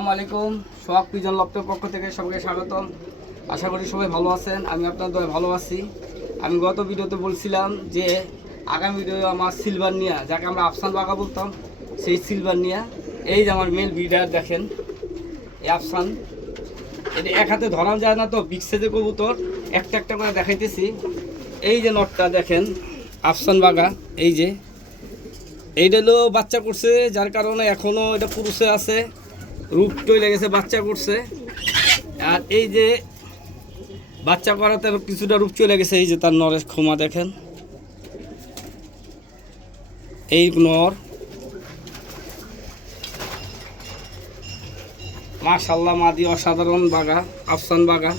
আসসালামু আলাইকুম। সোহাগ পিজন লফটের পক্ষ থেকে সবাইকে স্বাগতম। আশা করি সবাই ভালো আছেন। আমি আপনার দয় ভালো আছি। আমি গত ভিডিওতে বলছিলাম যে আগামী ভিডিও আমার সিলভার নিয়া, যাকে আমরা আফসান বাঘা বলতাম, সেই সিলভার নিয়া। এই যে আমার মেল ব্রিডার দেখেন, এই আফসান। এটা এক হাতে ধরা যায় না তো, বিগ সাইজের কবুতর। একটা একটা করে দেখাইতেছি। এই যে নটটা দেখেন, আফসান বাঘা। এই যে এইটা হলো বাচ্চা করছে, যার কারণে এখনও এটা পুরুষে আছে, রূপ টই লেগেছে, বাচ্চা করছে। আর এই যে বাচ্চা করাতে কিছুটা রূপ চলে গেছে। এই যে তার নরের ক্ষমা দেখেন, এই নর মাশাআল্লাহ। মাদি অসাধারণ বাঘা, আফসান বাঘা।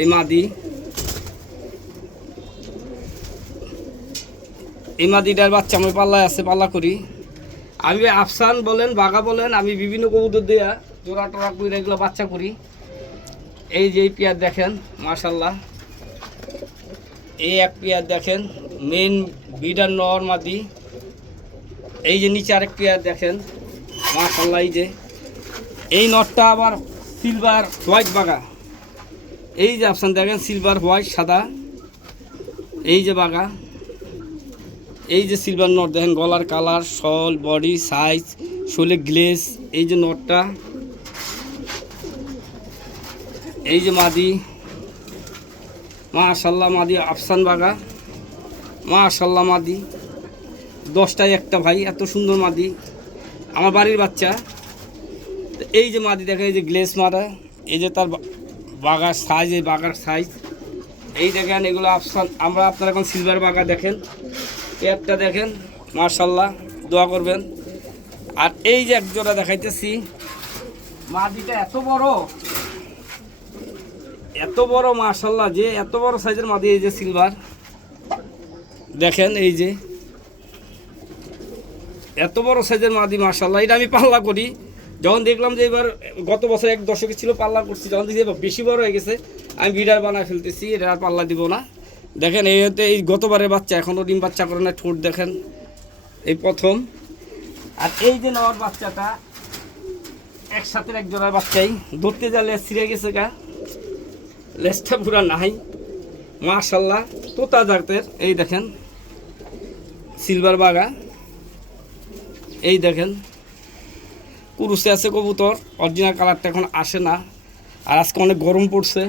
এই মাদি, এই মাদিটার বাচ্চা আমি পাল্লায় আছে, পাল্লা করি আমি। আফসান বলেন, বাঘা বলেন, আমি বিভিন্ন কবুতর দেয়া জোড়া টোড়া করে এগুলো বাচ্চা করি। এই যে এই পেয়ার দেখেন মাশাআল্লাহ, এই এক পেয়ার দেখেন, মেন বিডার নর মাদি। এই যে নিচে আরেক পেয়ার দেখেন মাশাআল্লাহ। এই যে এই নটটা আবার সিলভার হোয়াইট বাঘা। এই যে আফসান দেখেন, সিলভার হোয়াইট সাদা। এই যে বাঘা, এই যে সিলভার নট দেখেন, গলার কালার, শল, বডি সাইজ, শোলে গ্লেস। এই যে নটটা, এই যে মাদি মাশাআল্লাহ। মাদি আফসান বাঘা মাশাআল্লাহ। মাদি 10টায় একটা ভাই, এত সুন্দর মাদি, আমার বাড়ির বাচ্চা। এই যে মাদি দেখেন, এই যে গ্লেস মারা। এই যে তার বাঘার সাইজ, এই বাঘার সাইজ। এই দেখেন এগুলো আফসান। আমরা আপনারা এখন সিলভার বাঘা দেখেন, পেয়ারটা দেখেন মাশাআল্লাহ, দোয়া করবেন। আর এই যে একজোড়া দেখাইতেছি, মাদিটা এত বড়, এত বড় মাশাআল্লাহ, যে এত বড় সাইজের মাদি। এই যে সিলভার দেখেন, এই যে এত বড় সাইজের মাদি মাশাআল্লাহ। এটা আমি পাল্লা করি। যখন দেখলাম যে এবার, গত বছর 1 দশকে ছিল পাল্লা করছি, যখন দেখছি বেশি বড় হয়ে গেছে, আমি বিডার বানায় ফেলতেছি। এটা আর পাল্লা দিব না। দেখেন এই হতে এই গতবারের বাচ্চা, এখনও ডিম বাচ্চা করে না, ঠোঁট দেখেন এই প্রথম। আর এই যে নর বাচ্চাটা একসাথে এক জোড়ার বাচ্চাই, ধরতে যা লেজ ছিঁড়ে গেছে গা, লেজটা পুরা নাই মাশাআল্লাহ, তোতা জাতের। এই দেখেন সিলভার বাঘা। এই দেখেন কুরুসে আছে কবুতর, অরিজিনাল কালারটা এখন আসে না। আর আজকে অনেক গরম পড়ছে।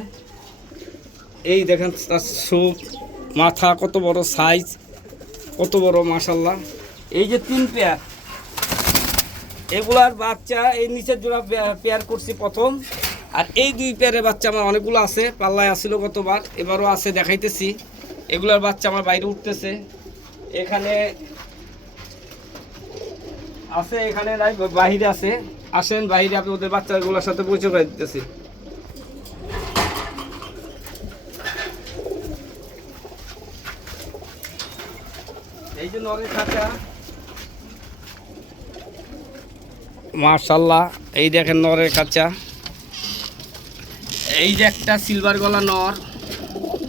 এই দেখেন তার সুপ, মাথা কত বড়, সাইজ কত বড় মাশাআল্লাহ। এই যে 3 পেয়ার, এগুলার বাচ্চা এই নিচের জোড়া পেয়ার করছি প্রথম। আর এই 2 পেয়ারের বাচ্চা আমার অনেকগুলো আছে, পাল্লায় আসছিল গতবার, এবারও আছে, দেখাইতেছি। এগুলার বাচ্চা আমার বাইরে উঠতেছে, এখানে আছে, এখানে নাই, বাহিরে আছে। আসেন বাহিরে, আপনি ওদের বাচ্চাগুলোর সাথে পরিচয় করে দিতেছি। এই যে নরের খাঁচা মাশাআল্লাহ। এই দেখেন নরের খাঁচা। এই যে একটা সিলভার গলা নর,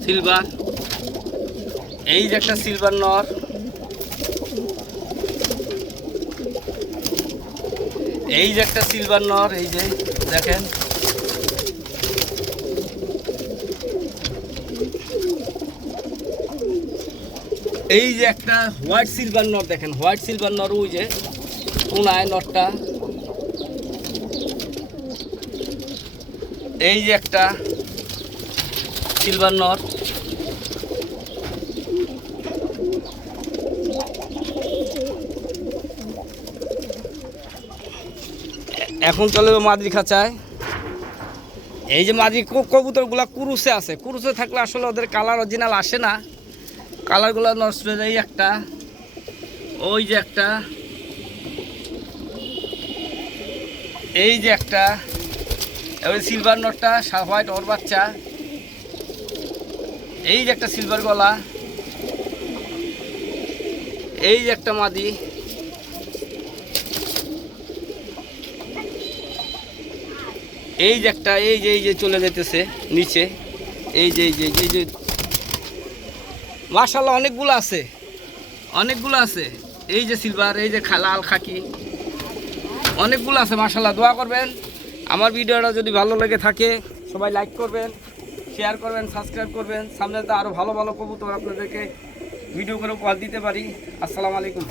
সিলভার। এই যে একটা সিলভার নর। এই যে একটা সিলভার নর, এই যে দেখেন। এই যে একটা হোয়াইট সিলভার নর দেখেন, হোয়াইট সিলভার নর। ওই যে কোনায় নরটা। এই যে একটা সিলভার নর। এখন চলে মাদির খাঁচায়। এই যে মাদি কবুতরগুলা কুরুসে আছে, কুরুসে থাকলে আসলে ওদের কালার অরিজিনাল আসে না, কালারগুলো নষ্ট হয়ে যায়। একটা, ওই যে একটা, এই যে একটা, ওই সিলভার নটটা হোয়াইট ওর বাচ্চা। এই যে একটা সিলভার গলা। এই যে একটা মাদি। এই যে একটা, এই যে চলে যেতেছে নিচে। এই যে মাশাআল্লাহ, অনেকগুলো আছে, অনেকগুলো আছে। এই যে সিলভার, এই যে লাল খাকি, অনেকগুলো আছে মাশাআল্লাহ। দোয়া করবেন, আমার ভিডিওটা যদি ভালো লেগে থাকে সবাই লাইক করবেন, শেয়ার করবেন, সাবস্ক্রাইব করবেন। সামনে তো আরও ভালো ভালো কবুতর আপনাদেরকে ভিডিও করে উপহার দিতে পারি। আসসালামু আলাইকুম।